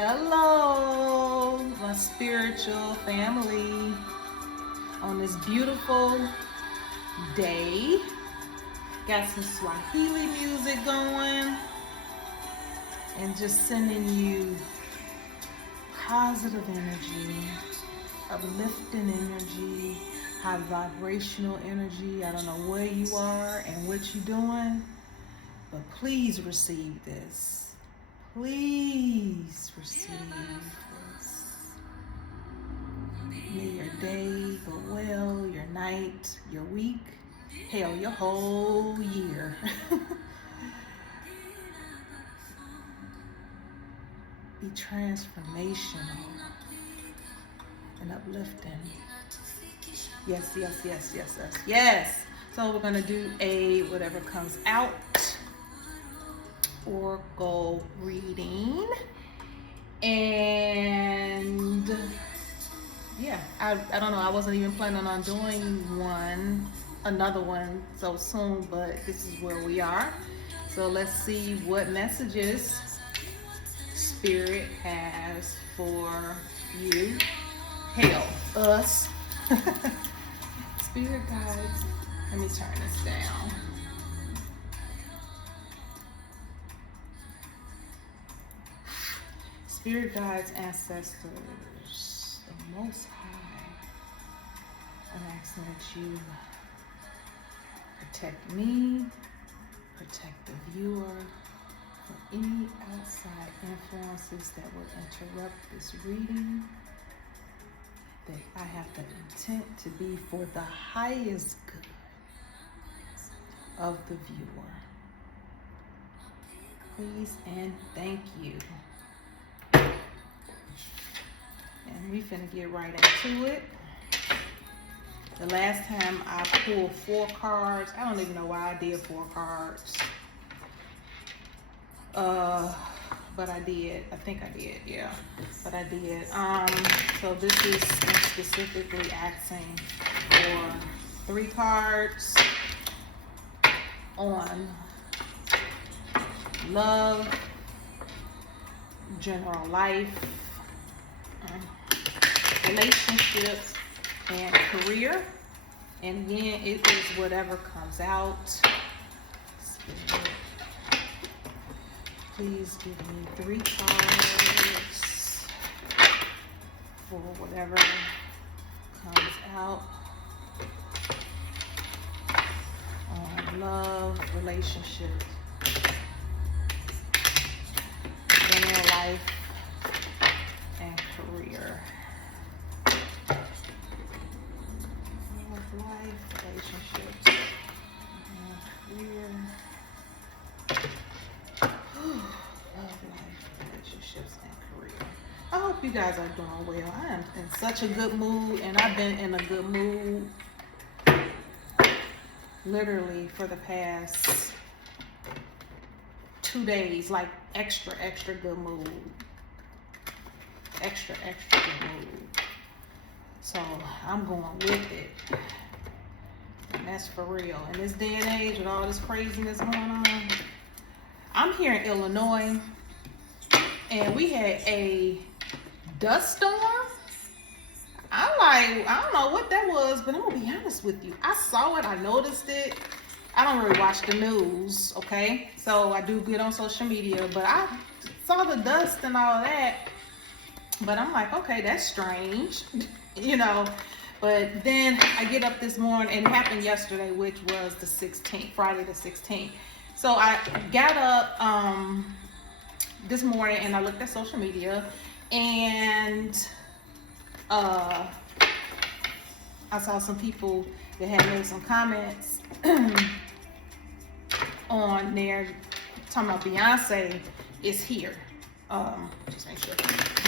Hello, my spiritual family. On this beautiful day, got some Swahili music going, and just sending you positive energy, uplifting energy, high vibrational energy. I don't know where you are and what you're doing, but please receive this. Please receive this. May your day go well, your night, your week, hell, your whole year. Be transformational and uplifting. Yes. So we're gonna do a whatever comes out oracle reading, and yeah, I don't know, I wasn't even planning on doing another one so soon, but this is where we are. So let's see what messages Spirit has for you. Hell, us. Spirit guides. Let me turn this down. Spirit guides, ancestors, the Most High, I'm asking that you protect me, protect the viewer from any outside influences that will interrupt this reading, that I have the intent to be for the highest good of the viewer. Please and thank you. And we finna get right into it. The last time I pulled 4 cards. I don't even know why I did 4 cards. But I did. I think I did, yeah. But I did. So this is specifically asking for 3 cards on love, general life, relationships, and career. And again, it is whatever comes out. Spirit, please give me 3 cards for whatever comes out on love, relationships, general life, and career. Life, relationships, and career. Love, life, relationships, and career. I hope you guys are doing well. I am in such a good mood, and I've been in a good mood literally for the past 2 days, like extra good mood. Extra good mood. So I'm going with it. And that's for real. In this day and age with all this craziness going on. I'm here in Illinois, and we had a dust storm. I don't know what that was, but I'm gonna be honest with you. I saw it, I noticed it. I don't really watch the news, okay? So I do get on social media, but I saw the dust and all that. But I'm like, okay, that's strange. You know, but then I get up this morning, and it happened yesterday, which was the 16th, Friday the 16th. So I got up this morning, and I looked at social media, and I saw some people that had made some comments on there talking about Beyonce is here. Just make sure.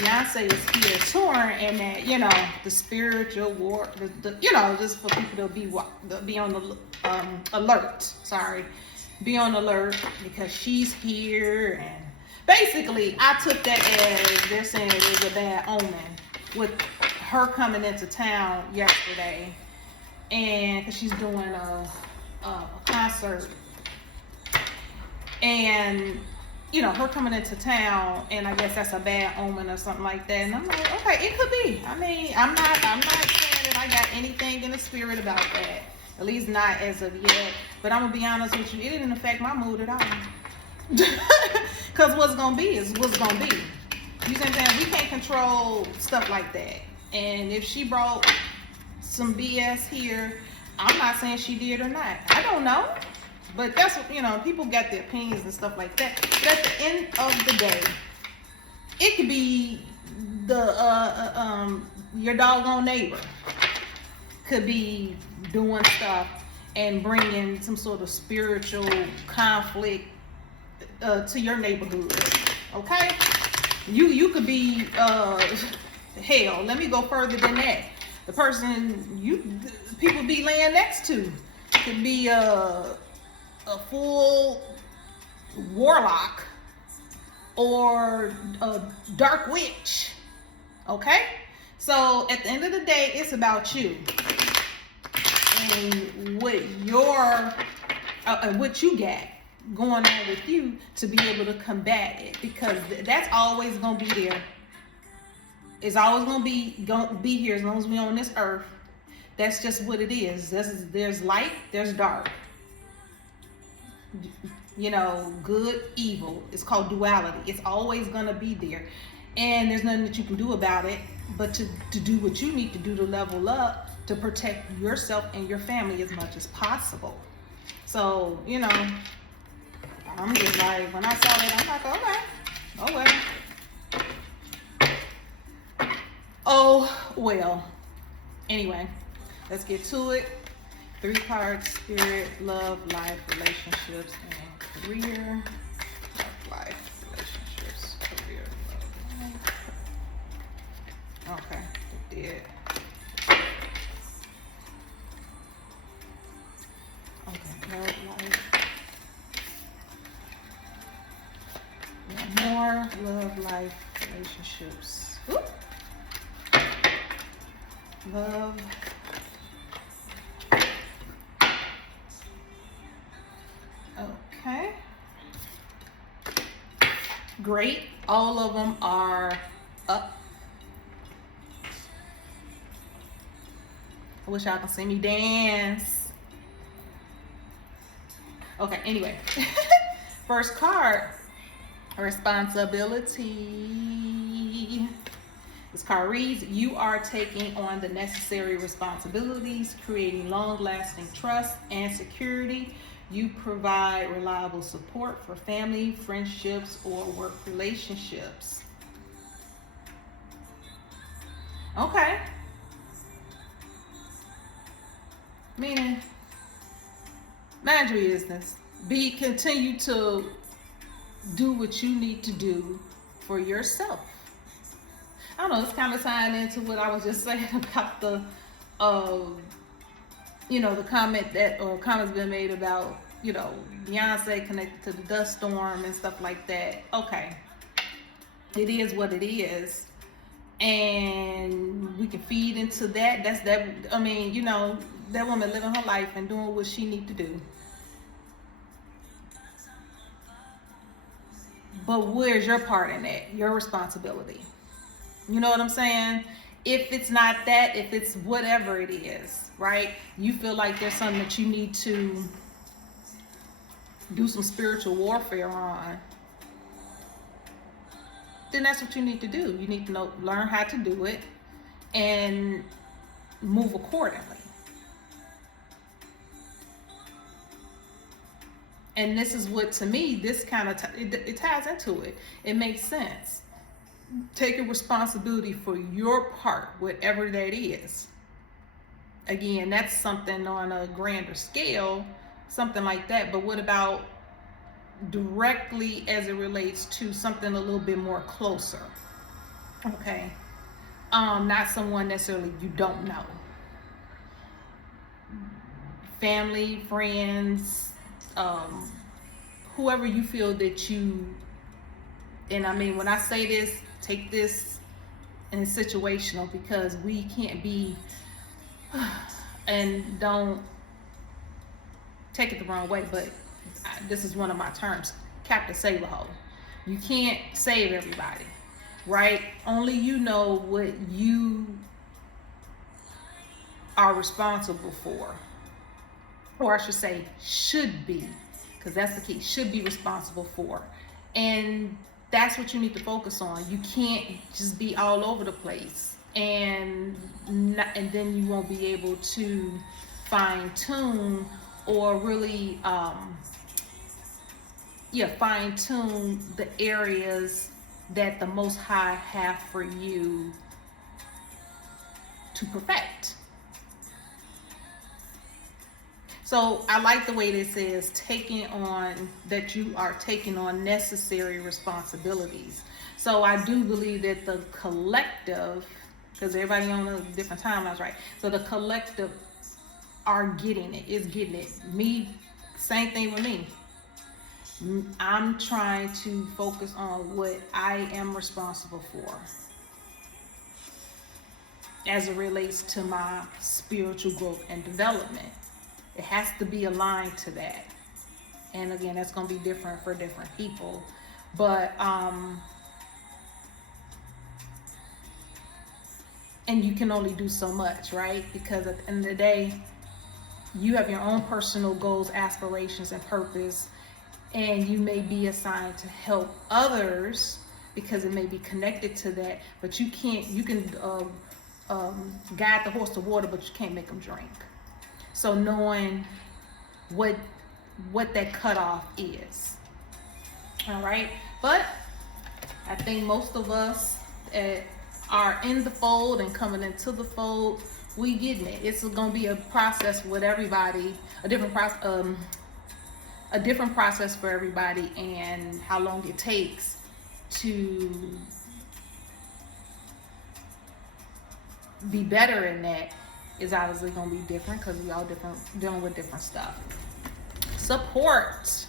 Beyonce is here touring, and that, you know, the spiritual war, just for people to be on the alert. Sorry, be on alert because she's here. And basically, I took that as they're saying it is a bad omen with her coming into town yesterday, and because she's doing a concert, and you know, her coming into town, and I guess that's a bad omen or something like that. And I'm like, okay, it could be. I mean, I'm not saying that I got anything in the spirit about that. At least not as of yet. But I'm gonna be honest with you, it didn't affect my mood at all. Cause what's gonna be is what's gonna be. You know what I'm saying? We can't control stuff like that. And if she brought some BS here, I'm not saying she did or not. I don't know. But that's what, you know, people got their opinions and stuff like that. But at the end of the day, it could be your doggone neighbor could be doing stuff and bringing some sort of spiritual conflict to your neighborhood. Okay? You could be hell. Let me go further than that. The person people be laying next to could be a full warlock or a dark witch. Okay? So at the end of the day, it's about you and what you got going on with you to be able to combat it, because that's always gonna be there. It's always gonna be here as long as we're on this earth. That's just what it is. There's light, there's dark. You know, good, evil. It's called duality. It's always gonna be there, and there's nothing that you can do about it but to do what you need to do to level up, to protect yourself and your family as much as possible. So, you know, I'm just like, when I saw that, I'm like, okay, oh well. Oh well. Anyway, let's get to it. 3 cards: spirit, love, life, relationships, and career. Love, life, relationships, career, love, life. Okay, it did. Okay, love, life. More love, life, relationships. Oop. Love. Okay. Great. All of them are up. I wish y'all could see me dance. Okay, anyway. First card. Responsibility. This card reads, you are taking on the necessary responsibilities, creating long-lasting trust and security. You provide reliable support for family, friendships, or work relationships. Okay. Meaning, mind your business. Continue to do what you need to do for yourself. I don't know, it's kind of tying into what I was just saying about the the comments been made about, Beyonce connected to the dust storm and stuff like that. Okay. It is what it is. And we can feed into that. That woman living her life and doing what she need to do. But where's your part in that? Your responsibility. You know what I'm saying? If it's not that, if it's whatever it is, right? You feel like there's something that you need to do some spiritual warfare on, then that's what you need to do. You need to learn how to do it and move accordingly. And this is what, to me, this kind of it ties into it. It makes sense. Taking responsibility for your part, whatever that is. Again, that's something on a grander scale, something like that. But what about directly as it relates to something a little bit more closer? Okay. Not someone necessarily you don't know. Family, friends, whoever you feel that you, and I mean, when I say this, take this in situational, because we can't be, and don't take it the wrong way, but this is one of my terms, Captain Save-A-Ho. You can't save everybody, right? Only you know what you are responsible for, or I should say should be, because that's the key, should be responsible for. And that's what you need to focus on. You can't just be all over the place, and then you won't be able to fine tune or really fine tune the areas that the Most High have for you to perfect. So I like the way this says that you are taking on necessary responsibilities. So I do believe that the collective, because everybody on a different timelines, right? So the collective is getting it. Me, same thing with me. I'm trying to focus on what I am responsible for as it relates to my spiritual growth and development. It has to be aligned to that. And again, that's going to be different for different people. But, and you can only do so much, right? Because at the end of the day, you have your own personal goals, aspirations, and purpose. And you may be assigned to help others because it may be connected to that. But you can guide the horse to water, but you can't make them drink. So knowing what that cutoff is. All right. But I think most of us are in the fold and coming into the fold. We getting it. It's going to be a process with everybody, a different process for everybody, and how long it takes to be better in that is obviously going to be different because we all different, dealing with different stuff. Support.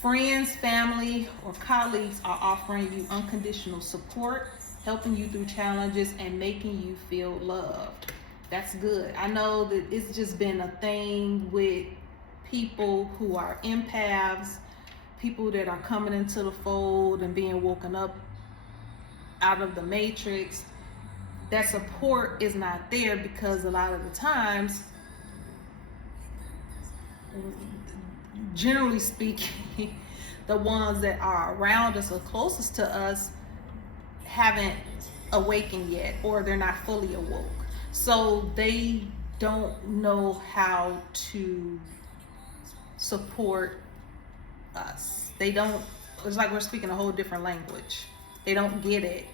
Friends, family, or colleagues are offering you unconditional support, helping you through challenges, and making you feel loved. That's good. I know that it's just been a thing with people who are empaths, people that are coming into the fold and being woken up out of the matrix. That support is not there because a lot of the times, generally speaking, the ones that are around us or closest to us haven't awakened yet, or they're not fully awoke. So they don't know how to support us. It's like we're speaking a whole different language. They don't get it.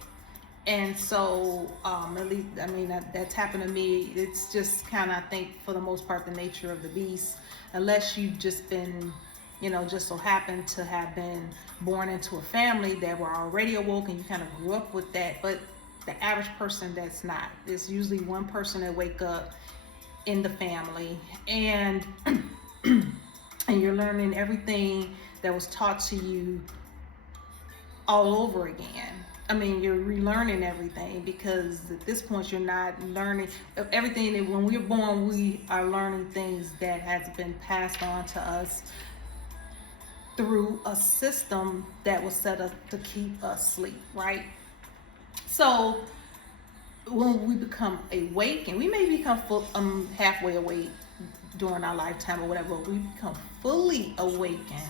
And so, at least, I mean, that's happened to me. It's just kind of, I think, for the most part, the nature of the beast. Unless you've just been, just so happened to have been born into a family that were already awoke and you kind of grew up with that. But the average person that's not. There's usually one person that wake up in the family, and and you're learning everything that was taught to you all over again. I mean, you're relearning everything because at this point you're not learning everything that when we're born, we are learning things that has been passed on to us through a system that was set up to keep us asleep, right? So when we become awake, and we may become halfway awake during our lifetime or whatever, but we become fully awakened,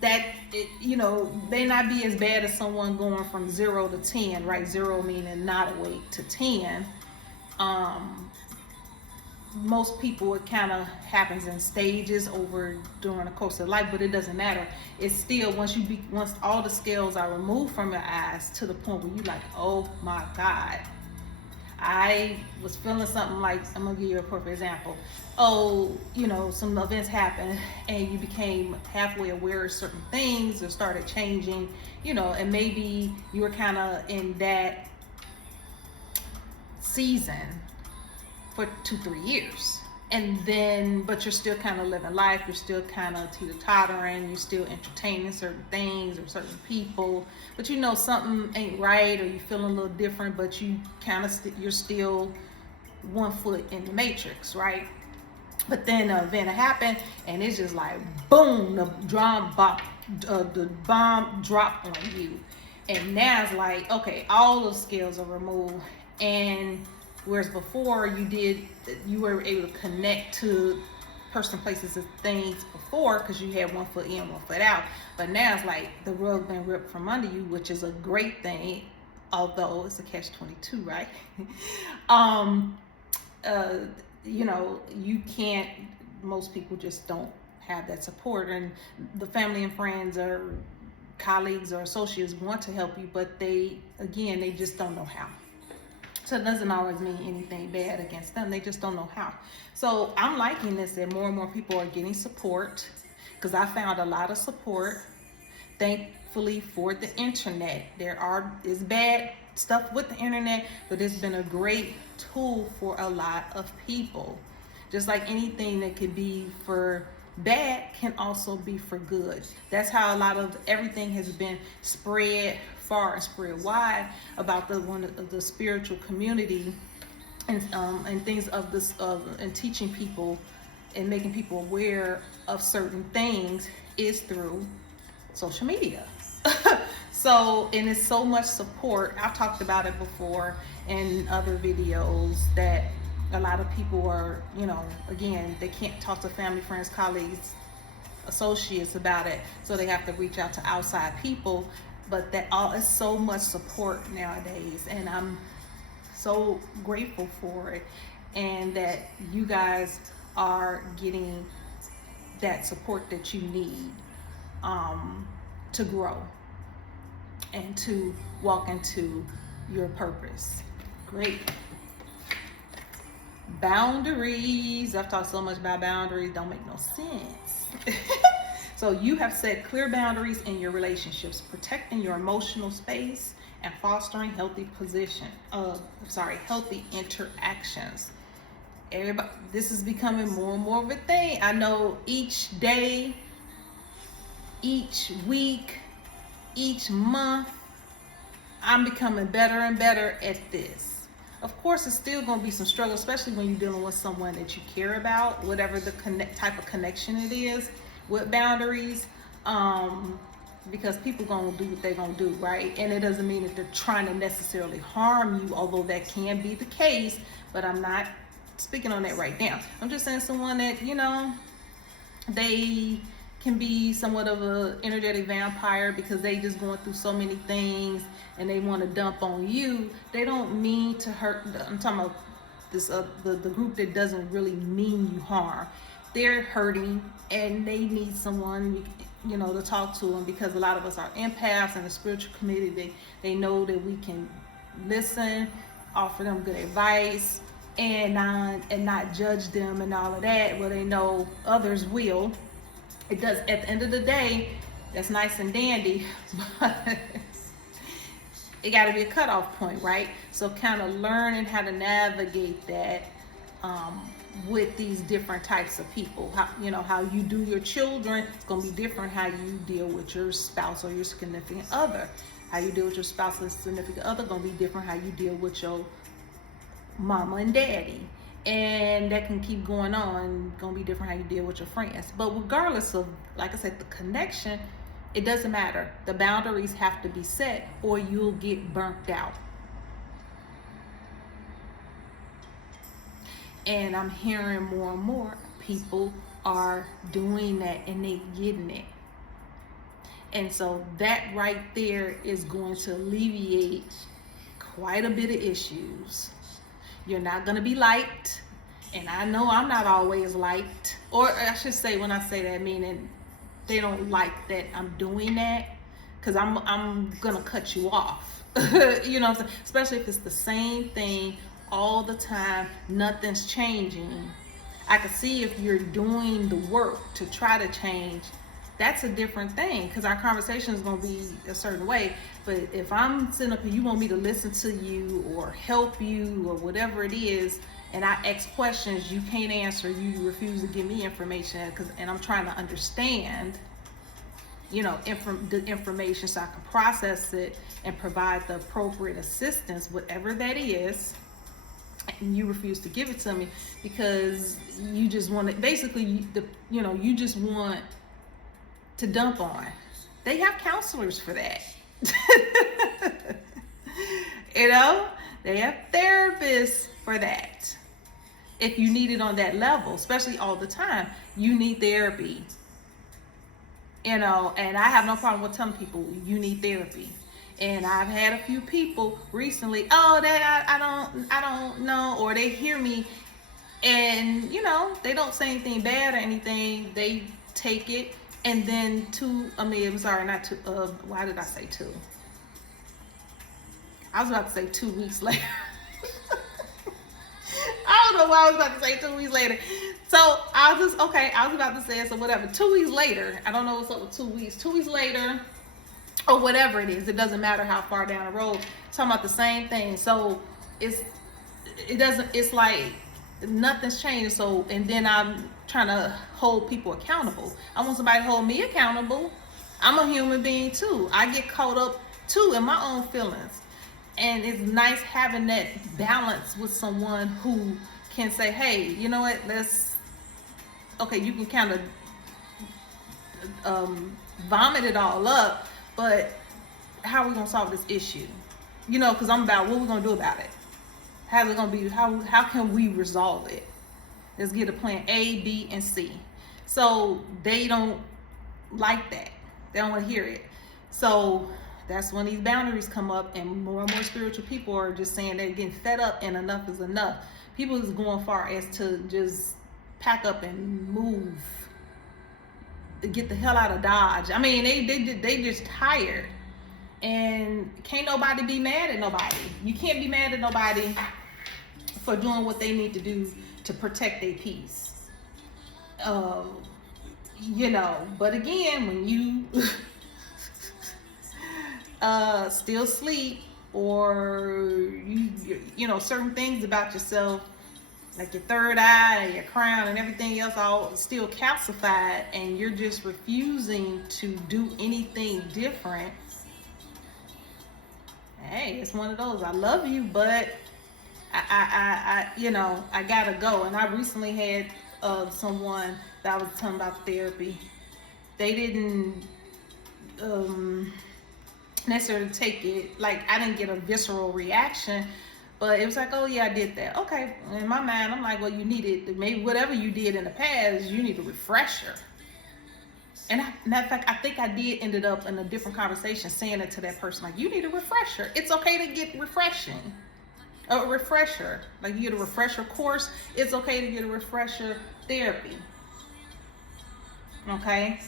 that it, may not be as bad as someone going from 0 to 10, right? 0 meaning not awake to 10. Most people, it kind of happens in stages over during the course of life, but it doesn't matter. It's still once all the scales are removed from your eyes to the point where you're like, oh my God, I was feeling something like, I'm gonna give you a perfect example. Some events happened and you became halfway aware of certain things or started changing, and maybe you were kind of in that season for 2-3 years, and then but you're still kind of living life, you're still kind of teeter-tottering, you're still entertaining certain things or certain people, but something ain't right, or you feeling a little different, but you kind of you're still 1 foot in the matrix, right? But then the event happened, and it's just like boom, the bomb dropped on you, and now it's like, okay, all those skills are removed. And whereas before you were able to connect to person, places, and things before because you had one foot in, one foot out. But now it's like the rug been ripped from under you, which is a great thing, although it's a catch-22, right? You know, you can't, most people just don't have that support, and the family and friends or colleagues or associates want to help you, but they just don't know how. So it doesn't always mean anything bad against them, they just don't know how. So I'm liking this, that more and more people are getting support, because I found a lot of support, thankfully, for the internet. Is bad stuff with the internet, but it's been a great tool for a lot of people. Just like anything that could be for bad can also be for good. That's how a lot of everything has been spread far and spread wide about the spiritual community, and things of this, and teaching people and making people aware of certain things is through social media. So, and it's so much support. I've talked about it before in other videos, that a lot of people are, you know, again, they can't talk to family, friends, colleagues, associates about it, so they have to reach out to outside people. But that all is so much support nowadays, and I'm so grateful for it, and that you guys are getting that support that you need to grow and to walk into your purpose. Great. Boundaries. I've talked so much about boundaries, don't make no sense. So you have set clear boundaries in your relationships, protecting your emotional space and fostering healthy healthy interactions. Everybody, this is becoming more and more of a thing. I know each day, each week, each month, I'm becoming better and better at this. Of course, it's still going to be some struggle, especially when you're dealing with someone that you care about, whatever the type of connection it is with boundaries, because people going to do what they're going to do, right? And it doesn't mean that they're trying to necessarily harm you, although that can be the case, but I'm not speaking on that right now. I'm just saying someone that, you know, they can be somewhat of an energetic vampire because they just going through so many things and they want to dump on you. They don't mean to hurt. I'm talking about this the group that doesn't really mean you harm. They're hurting and they need someone, you know, to talk to them, because a lot of us are empaths in the spiritual community. They know that we can listen, offer them good advice, and not judge them and all of that. Well, they know others will. It does, at the end of the day, that's nice and dandy, but it got to be a cutoff point, right? So kind of learning how to navigate that with these different types of people. How, you know, how you do your children, it's going to be different how you deal with your spouse or your significant other. How you deal with your spouse and significant other going to be different how you deal with your mama and daddy. And that can keep going on, gonna be different how you deal with your friends. But regardless of, like I said, the connection, it doesn't matter. The boundaries have to be set or you'll get burnt out. And I'm hearing more and more people are doing that and they getting it. And so that right there is going to alleviate quite a bit of issues. You're not going to be liked, and I know I'm not always liked, or I should say, when I say that, meaning they don't like that I'm doing that, because I'm going to cut you off. You know what I'm saying? Especially if it's the same thing all the time, nothing's changing. I can see if you're doing the work to try to change, that's a different thing, because our conversation is going to be a certain way. But if I'm sitting up and you want me to listen to you or help you or whatever it is, and I ask questions you can't answer, you refuse to give me information, and I'm trying to understand, you know, the information so I can process it and provide the appropriate assistance, whatever that is, and you refuse to give it to me because you just want to, basically, you just want to dump on. They have counselors for that. You know, they have therapists for that. If you need it on that level, especially all the time, you need therapy. You know, and I have no problem with telling people you need therapy. And I've had a few people recently, oh, that I don't know, or they hear me and, you know, they don't say anything bad or anything. They take it. And then why did I say 2? I was about to say 2 weeks later. I don't know why I was about to say 2 weeks later. So I was about to say it, so whatever. 2 weeks later, I don't know what's up with 2 weeks. 2 weeks later, or whatever it is, it doesn't matter how far down the road, talking about the same thing. So it's like nothing's changed. So, and then I'm trying to hold people accountable. I want somebody to hold me accountable. I'm a human being too. I get caught up too in my own feelings. And it's nice having that balance with someone who can say, hey, you know what, you can kind of vomit it all up, but how are we going to solve this issue? You know, because I'm about what we're going to do about it. How's it going to be? How can we resolve it? Let's get a plan A, B, and C. So they don't like that. They don't want to hear it. So that's when these boundaries come up, and more spiritual people are just saying they're getting fed up and enough is enough. People is going far as to just pack up and move, get the hell out of Dodge. I mean, they just tired, and can't nobody be mad at nobody. You can't be mad at nobody for doing what they need to do to protect their peace. You know, but again, when you still sleep, or you know certain things about yourself, like your third eye, your crown, and everything else, all still calcified, and you're just refusing to do anything different. Hey, it's one of those. I love you, but I gotta go. And I recently had someone that I was telling about therapy. They didn't necessarily take it, like, I didn't get a visceral reaction, but it was like, oh yeah, I did that. Okay, in my mind, I'm like, well, you needed, maybe whatever you did in the past, you need a refresher. And matter of fact, I think I did ended up in a different conversation saying it to that person, like, you need a refresher. It's okay to get refreshing. A refresher, like you get a refresher course, it's okay to get a refresher therapy. Okay?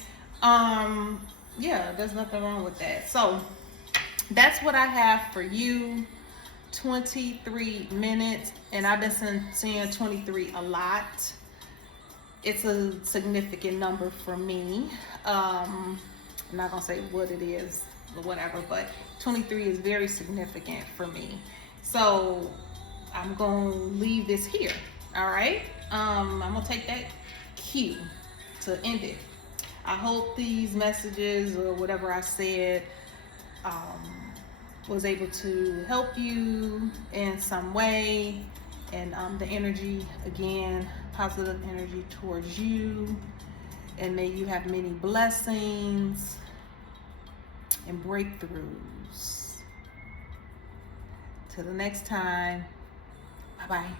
Yeah, there's nothing wrong with that. So that's what I have for you. 23 minutes, and I've been seeing 23 a lot. It's a significant number for me. I'm not gonna say what it is or whatever, but 23 is very significant for me. So I'm gonna leave this here. All right. I'm gonna take that cue to end it. I hope these messages or whatever I said was able to help you in some way. And the energy, again, positive energy towards you. And may you have many blessings and breakthroughs. Till the next time, bye-bye.